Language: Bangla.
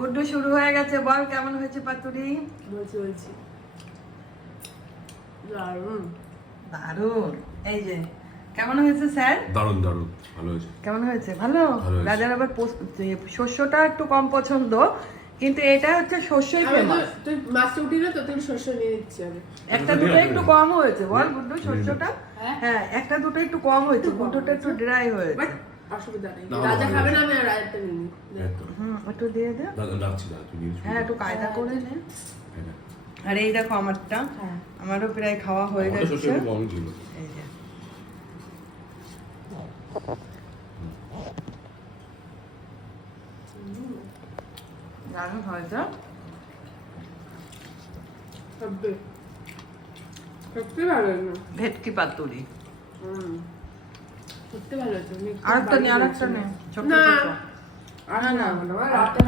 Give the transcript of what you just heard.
গুড্ডু শুরু হয়ে গেছে, বল কেমন হয়েছে পাতুরি? বলছি দারুণ। দারুণ। এই যে কেমন হয়েছে স্যার? দারুণ দারুণ ভালো হয়েছে। কেমন হয়েছে? ভালো। ভালো হয়েছে। রাজার আবার শস্যটা একটু কম পছন্দ, কিন্তু এটা হচ্ছে শস্যই ফেমাস। তুই মাছটা উঠি না তো, তুই শস্য নিয়ে নিচ্ছি আমি। একটা দুটো একটু কম হয়েছে বল গুড্ডু শস্যটা। হ্যাঁ একটা দুটো একটু কম হয়েছে, গুড্ডুটা একটু ড্রাই হয়েছে। বাট অসুবিধা নেই, না, রাজা ভালো খাবে না, হয়েছে। আমি রাজারটা নিয়ে নিই। একটু দিয়ে দে। রাখছি না, তুই নিয়ে হ্যাঁ একটু কায়দা করে নে। হ্যাঁ। আর এই দেখো আমারটা, হ্যাঁ। আমারও প্রায় খাওয়া হয়ে আমারটা যাচ্ছে। শস্য একটু কম ছিল। এই যে দারুণ হয়েছে। সত্যি ভালো হয়েছে। ভেটকি পাতুরি। সত্যি ভালো হয়েছে। আরেকটা নে, আরেকটা নে, ছোট না ছোট। আর না, না না। রাতে